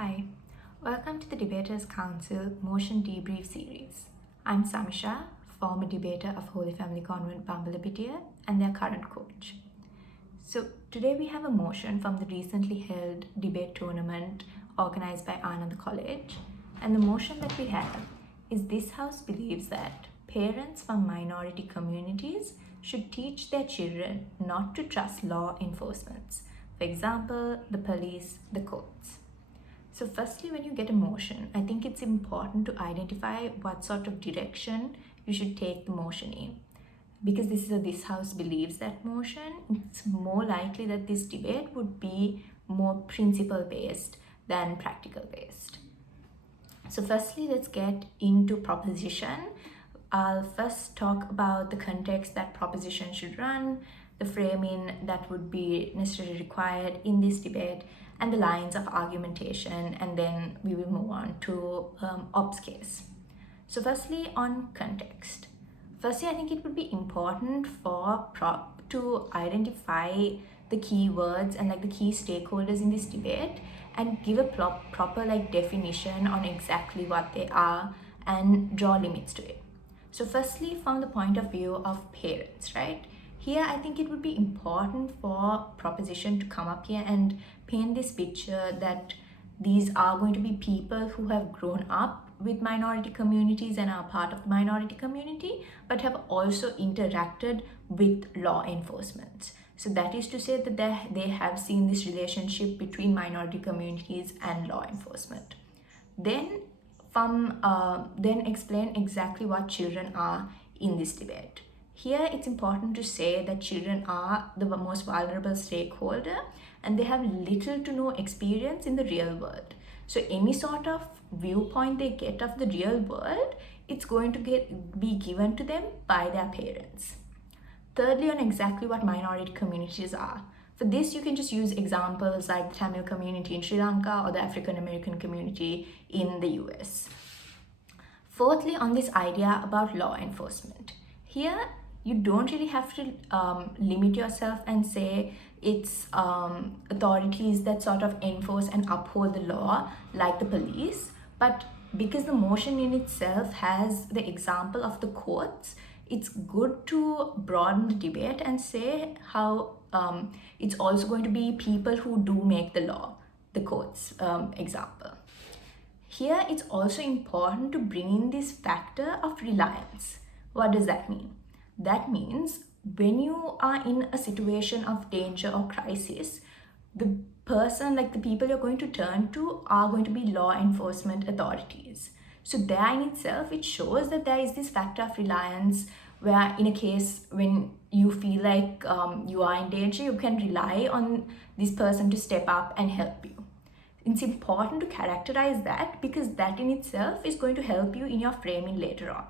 Hi, welcome to the Debaters Council Motion Debrief Series. I'm Sameesha, former debater of Holy Family Convent, Bambalapitiya, and their current coach. So today we have a motion from the recently held debate tournament organized by Ananda College, and the motion that we have is this house believes that parents from minority communities should teach their children not to trust law enforcement, for example, the police, the courts. So firstly, when you get a motion, I think it's important to identify what sort of direction you should take the motion in. Because this house believes that motion, it's more likely that this debate would be more principle based than practical based. So firstly, let's get into proposition. I'll first talk about the context that proposition should run, the framing that would be necessarily required in this debate, and the lines of argumentation, and then we will move on to ops case. So firstly, on context. Firstly, I think it would be important for prop to identify the key words and the key stakeholders in this debate and give a proper definition on exactly what they are and draw limits to it. So firstly, from the point of view of parents, right? Here, I think it would be important for proposition to come up here and paint this picture that these are going to be people who have grown up with minority communities and are part of the minority community, but have also interacted with law enforcement. So that is to say that they have seen this relationship between minority communities and law enforcement. Then explain exactly what children are in this debate. Here, it's important to say that children are the most vulnerable stakeholder and they have little to no experience in the real world. So any sort of viewpoint they get of the real world, it's going to be given to them by their parents. Thirdly, on exactly what minority communities are. For this, you can just use examples like the Tamil community in Sri Lanka or the African American community in the US. Fourthly, on this idea about law enforcement. Here, you don't really have to limit yourself and say it's authorities that sort of enforce and uphold the law like the police, but because the motion in itself has the example of the courts, it's good to broaden the debate and say how it's also going to be people who do make the law, the courts example. Here, it's also important to bring in this factor of reliance. What does that mean? That means when you are in a situation of danger or crisis, the person, the people you're going to turn to are going to be law enforcement authorities. So there in itself, it shows that there is this factor of reliance where in a case when you feel like you are in danger, you can rely on this person to step up and help you. It's important to characterize that because that in itself is going to help you in your framing later on.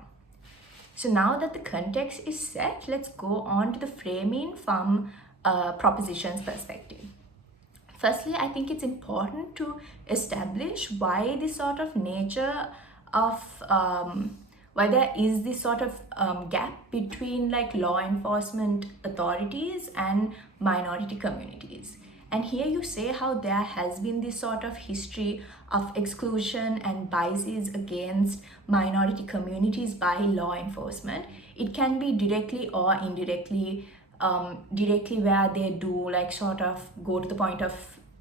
So now that the context is set, let's go on to the framing from a proposition's perspective. Firstly, I think it's important to establish why this sort of nature of, why there is this sort of gap between law enforcement authorities and minority communities. And here you say how there has been this sort of history of exclusion and biases against minority communities by law enforcement. It can be directly or indirectly, directly where they do sort of go to the point of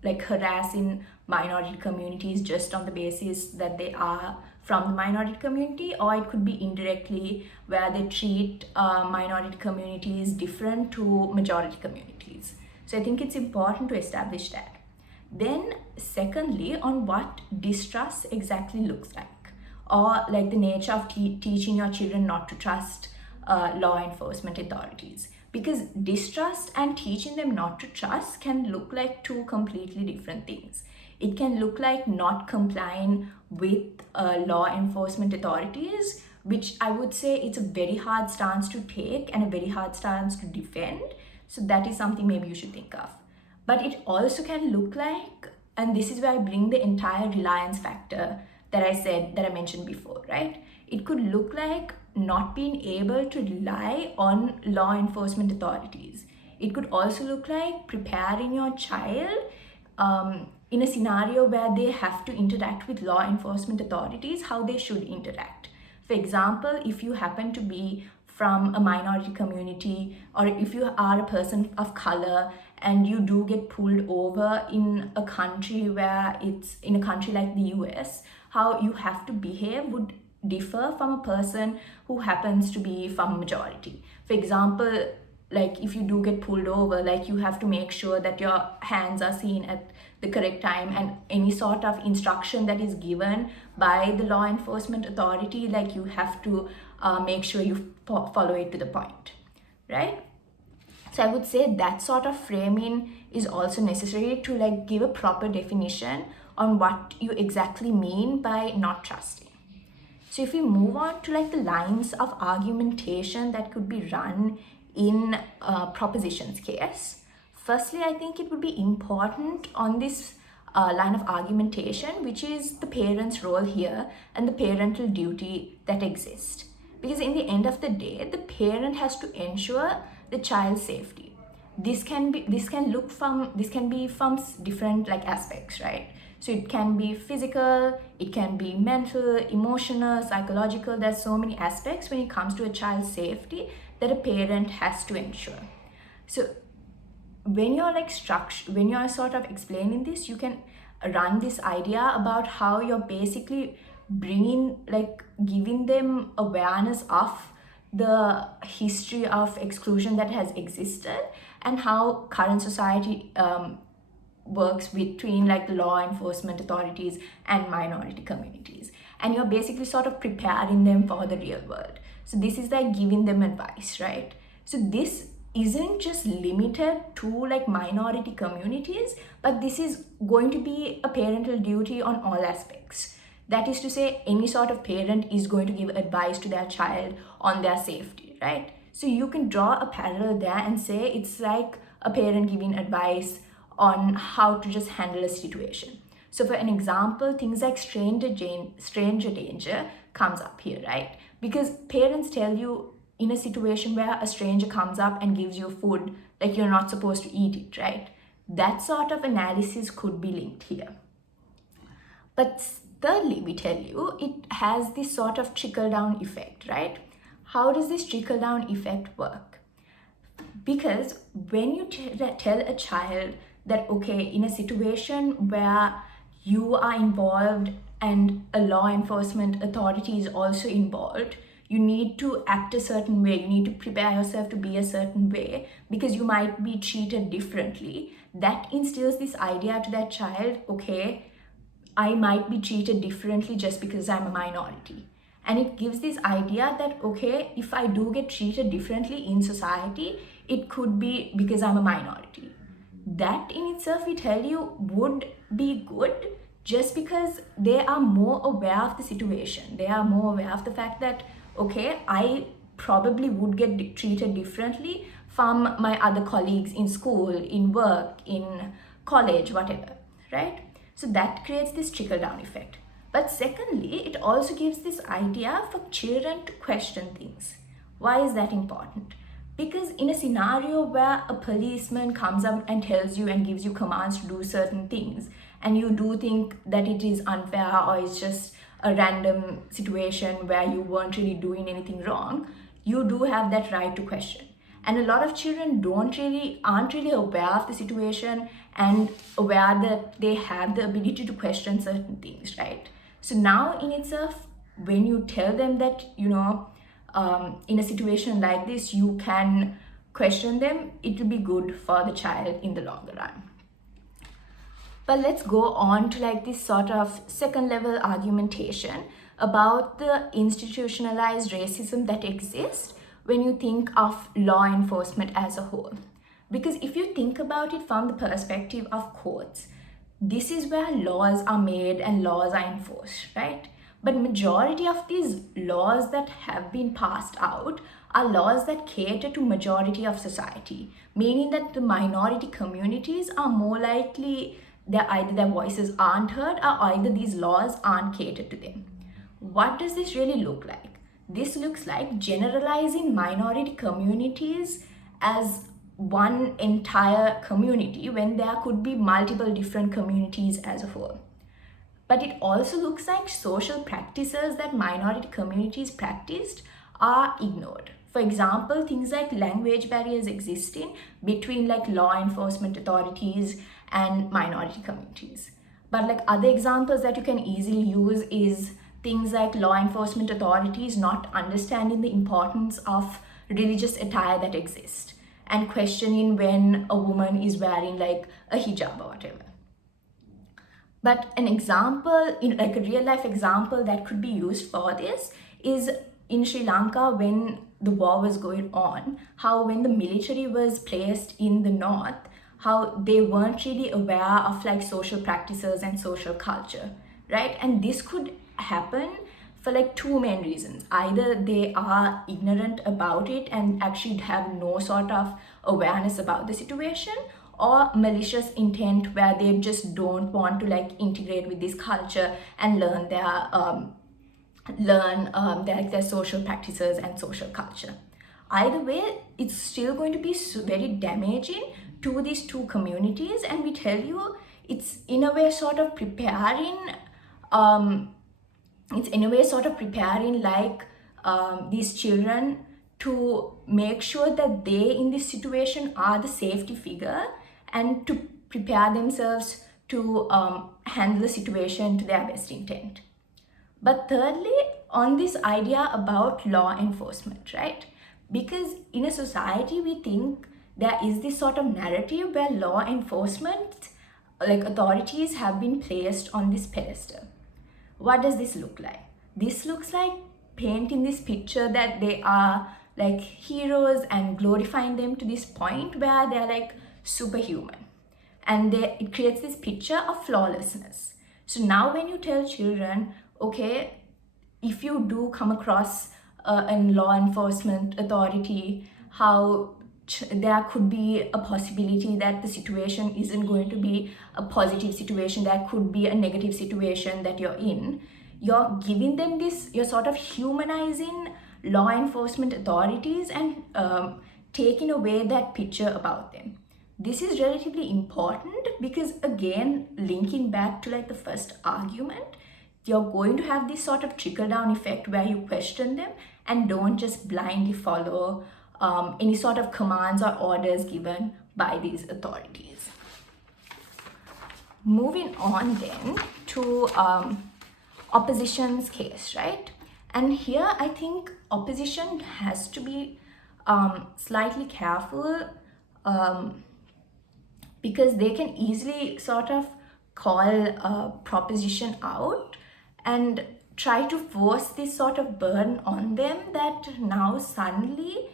harassing minority communities just on the basis that they are from the minority community, or it could be indirectly where they treat minority communities different to majority communities. So I think it's important to establish that. Then secondly, on what distrust exactly looks like, or the nature of teaching your children not to trust law enforcement authorities. Because distrust and teaching them not to trust can look like two completely different things. It can look like not complying with law enforcement authorities, which I would say it's a very hard stance to take and a very hard stance to defend. So that is something maybe you should think of. But it also can look like, and this is where I bring the entire reliance factor that I mentioned before, right? It could look like not being able to rely on law enforcement authorities. It could also look like preparing your child in a scenario where they have to interact with law enforcement authorities, how they should interact. For example, if you happen to be from a minority community, or if you are a person of color and you do get pulled over in a country like the US, how you have to behave would differ from a person who happens to be from a majority. For example, like if you do get pulled over, like you have to make sure that your hands are seen at the correct time, and any sort of instruction that is given by the law enforcement authority, like you have to make sure you follow it to the point, right? So I would say that sort of framing is also necessary to like give a proper definition on what you exactly mean by not trusting. So if we move on to like the lines of argumentation that could be run in propositions case, firstly, I think it would be important on this line of argumentation, which is the parent's role here and the parental duty that exists. Because in the end of the day, the parent has to ensure the child's safety. This can be from different like aspects, right? So it can be physical, it can be mental, emotional, psychological. There's so many aspects when it comes to a child's safety that a parent has to ensure. So when you're sort of explaining this, you can run this idea about how you're basically giving them awareness of the history of exclusion that has existed and how current society works between like the law enforcement authorities and minority communities, and you're basically sort of preparing them for the real world. So this is like giving them advice, right? So this isn't just limited to like minority communities, but this is going to be a parental duty on all aspects. That is to say, any sort of parent is going to give advice to their child on their safety, right? So you can draw a parallel there and say it's like a parent giving advice on how to just handle a situation. So for an example, things like stranger danger comes up here, right? Because parents tell you in a situation where a stranger comes up and gives you food, like you're not supposed to eat it, right? That sort of analysis could be linked here. But thirdly, we tell you it has this sort of trickle-down effect, right? How does this trickle-down effect work? Because when you tell a child that, okay, in a situation where you are involved and a law enforcement authority is also involved, you need to act a certain way, you need to prepare yourself to be a certain way because you might be treated differently. That instills this idea to that child, okay, I might be treated differently just because I'm a minority. And it gives this idea that, okay, if I do get treated differently in society, it could be because I'm a minority. That in itself, we tell you, would be good just because they are more aware of the situation. They are more aware of the fact that, okay, I probably would get treated differently from my other colleagues in school, in work, in college, whatever, right? So that creates this trickle-down effect. But secondly, it also gives this idea for children to question things. Why is that important? Because in a scenario where a policeman comes up and tells you and gives you commands to do certain things, and you do think that it is unfair or it's just a random situation where you weren't really doing anything wrong, you do have that right to question. And a lot of children aren't really aware of the situation and aware that they have the ability to question certain things, right? So now in itself, when you tell them that, in a situation like this, you can question them, it will be good for the child in the longer run. But let's go on to like this sort of second level argumentation about the institutionalized racism that exists when you think of law enforcement as a whole. Because if you think about it from the perspective of courts, this is where laws are made and laws are enforced, right? But majority of these laws that have been passed out are laws that cater to majority of society, meaning that the minority communities are more likely that either their voices aren't heard or either these laws aren't catered to them. What does this really look like? This looks like generalizing minority communities as one entire community when there could be multiple different communities as a whole. But it also looks like social practices that minority communities practiced are ignored. For example, things like language barriers existing between like law enforcement authorities and minority communities. But like other examples that you can easily use is things like law enforcement authorities not understanding the importance of religious attire that exists and questioning when a woman is wearing like a hijab or whatever. But an example, like a real life example that could be used for this is in Sri Lanka when the war was going on, how when the military was placed in the north, how they weren't really aware of like social practices and social culture, right? And this could happen for like two main reasons. Either they are ignorant about it and actually have no sort of awareness about the situation, or malicious intent where they just don't want to like integrate with this culture and learn their social practices and social culture. Either way, it's still going to be very damaging to these two communities, and we tell you it's in a way sort of preparing these children to make sure that they in this situation are the safety figure and to prepare themselves to handle the situation to their best intent. But thirdly, on this idea about law enforcement, right? Because in a society, we think there is this sort of narrative where law enforcement, like authorities, have been placed on this pedestal. What does this look like? This looks like painting this picture that they are like heroes and glorifying them to this point where they're like superhuman. And it creates this picture of flawlessness. So now when you tell children, okay, if you do come across a law enforcement authority, how there could be a possibility that the situation isn't going to be a positive situation, there could be a negative situation that you're in. You're giving them this, you're sort of humanizing law enforcement authorities and taking away that picture about them. This is relatively important because, again, linking back to like the first argument, you're going to have this sort of trickle-down effect where you question them and don't just blindly follow any sort of commands or orders given by these authorities. Moving on then to opposition's case, right? And here I think opposition has to be slightly careful because they can easily sort of call a proposition out and try to force this sort of burden on them that now suddenly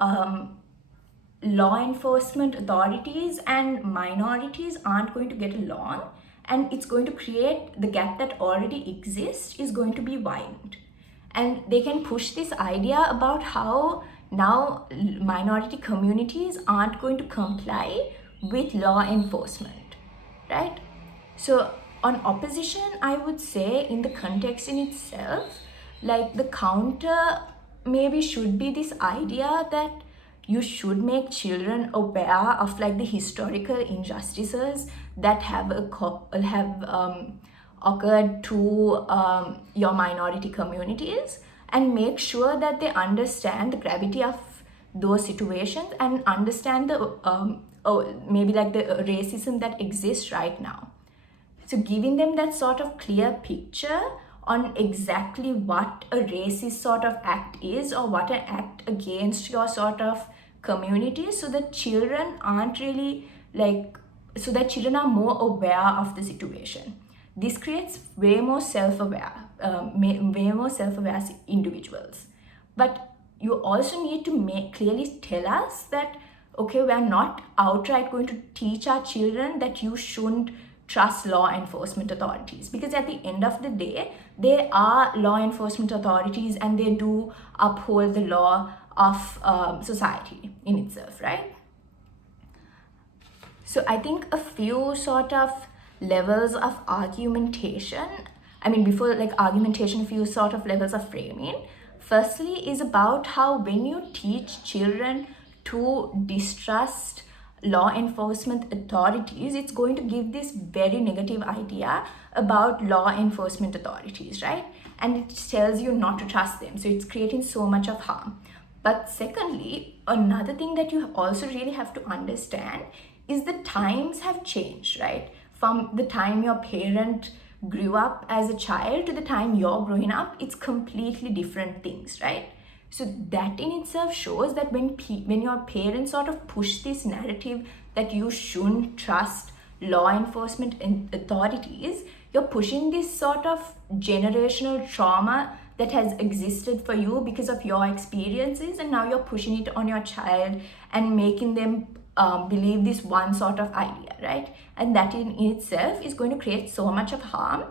law enforcement authorities and minorities aren't going to get along, and it's going to create the gap that already exists is going to be widened. And they can push this idea about how now minority communities aren't going to comply with law enforcement, right? So on opposition, I would say in the context in itself, like the counter maybe should be this idea that you should make children aware of like the historical injustices that have occurred to your minority communities, and make sure that they understand the gravity of those situations and understand the maybe like the racism that exists right now. So giving them that sort of clear picture on exactly what a racist sort of act is or what an act against your sort of community, so that children aren't really so that children are more aware of the situation. This creates way more self-aware individuals. But you also need to clearly tell us that, okay, we are not outright going to teach our children that you shouldn't trust law enforcement authorities, because at the end of the day, they are law enforcement authorities and they do uphold the law of society in itself, right? So I think a few sort of levels of argumentation, before argumentation, a few sort of levels of framing. Firstly is about how when you teach children to distrust law enforcement authorities, it's going to give this very negative idea about law enforcement authorities, right? And it tells you not to trust them. So it's creating so much of harm. But secondly, another thing that you also really have to understand is the times have changed, right? From the time your parent grew up as a child to the time you're growing up, it's completely different things, right? So that in itself shows that when your parents sort of push this narrative that you shouldn't trust law enforcement authorities, you're pushing this sort of generational trauma that has existed for you because of your experiences, and now you're pushing it on your child and making them believe this one sort of idea, right? And that in itself is going to create so much of harm,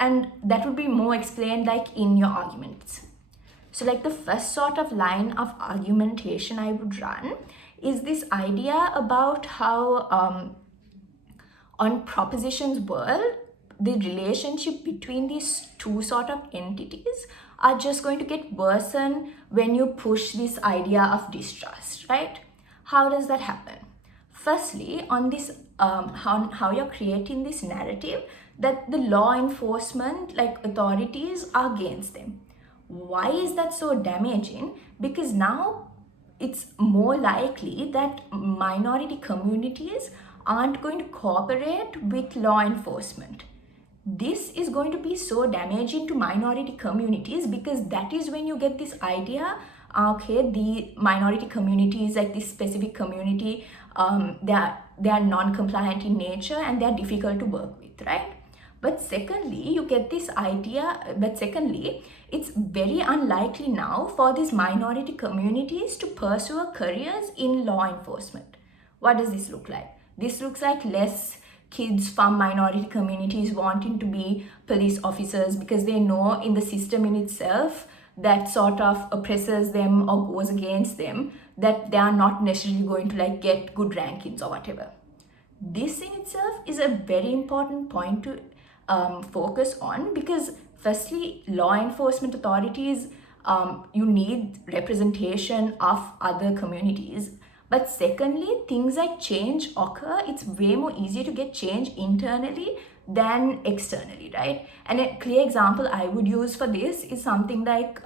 and that would be more explained like in your arguments. So like the first sort of line of argumentation I would run is this idea about how on propositions world, the relationship between these two sort of entities are just going to get worsen when you push this idea of distrust, right? How does that happen? Firstly, on this, how you're creating this narrative that the law enforcement like authorities are against them. Why is that so damaging? Because now it's more likely that minority communities aren't going to cooperate with law enforcement. This is going to be so damaging to minority communities because that is when you get this idea, okay, the minority communities, like this specific community, they are non-compliant in nature and they are difficult to work with, right? But secondly, you get this idea, it's very unlikely now for these minority communities to pursue careers in law enforcement. What does this look like? This looks like less kids from minority communities wanting to be police officers because they know in the system in itself that sort of oppresses them or goes against them, that they are not necessarily going to like get good rankings or whatever. This in itself is a very important point to focus on because firstly, law enforcement authorities, you need representation of other communities. But secondly, things like change occur, it's way more easier to get change internally than externally, right? And a clear example I would use for this is something like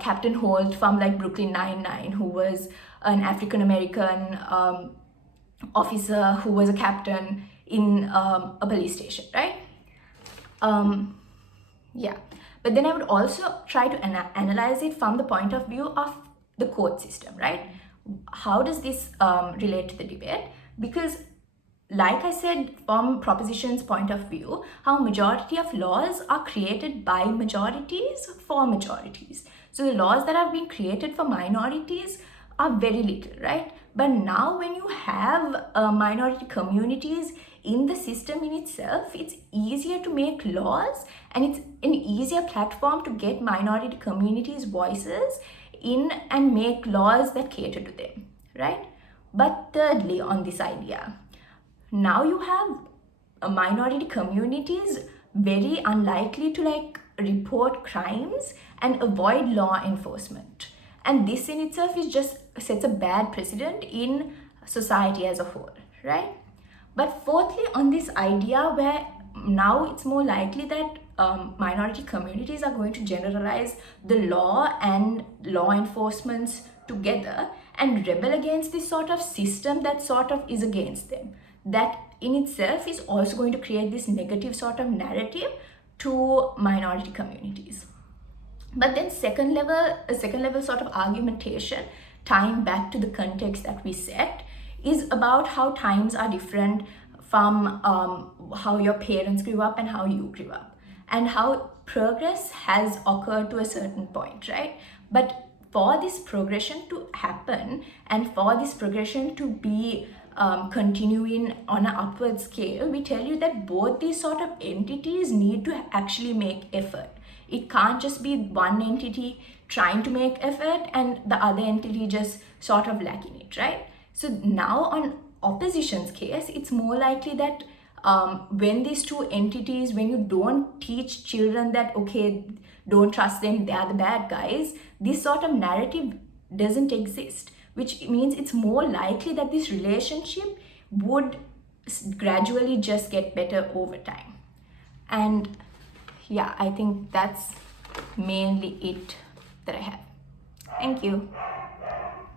Captain Holt from like Brooklyn Nine-Nine, who was an African-American officer who was a captain in a police station, right? Yeah. But then I would also try to analyze it from the point of view of the court system, right? How does this relate to the debate? Because like I said, from proposition's point of view, how majority of laws are created by majorities for majorities. So the laws that have been created for minorities are very little, right? But now when you have minority communities in the system in itself, it's easier to make laws and it's an easier platform to get minority communities' voices in and make laws that cater to them, right? But thirdly, on this idea, now you have minority communities very unlikely to like report crimes and avoid law enforcement. And this in itself is just sets a bad precedent in society as a whole, right? But fourthly, on this idea where now it's more likely that minority communities are going to generalize the law and law enforcement together and rebel against this sort of system that sort of is against them. That in itself is also going to create this negative sort of narrative to minority communities. But then second level sort of argumentation, tying back to the context that we set, is about how times are different from how your parents grew up and how you grew up, and how progress has occurred to a certain point, right? But for this progression to happen and for this progression to be continuing on an upward scale, we tell you that both these sort of entities need to actually make effort. It can't just be one entity trying to make effort and the other entity just sort of lacking it, right? So now on opposition's case, it's more likely that when these two entities, when you don't teach children that, okay, don't trust them, they are the bad guys, this sort of narrative doesn't exist. which means it's more likely that this relationship would gradually just get better over time. And yeah, I think that's mainly it that I have. Thank you.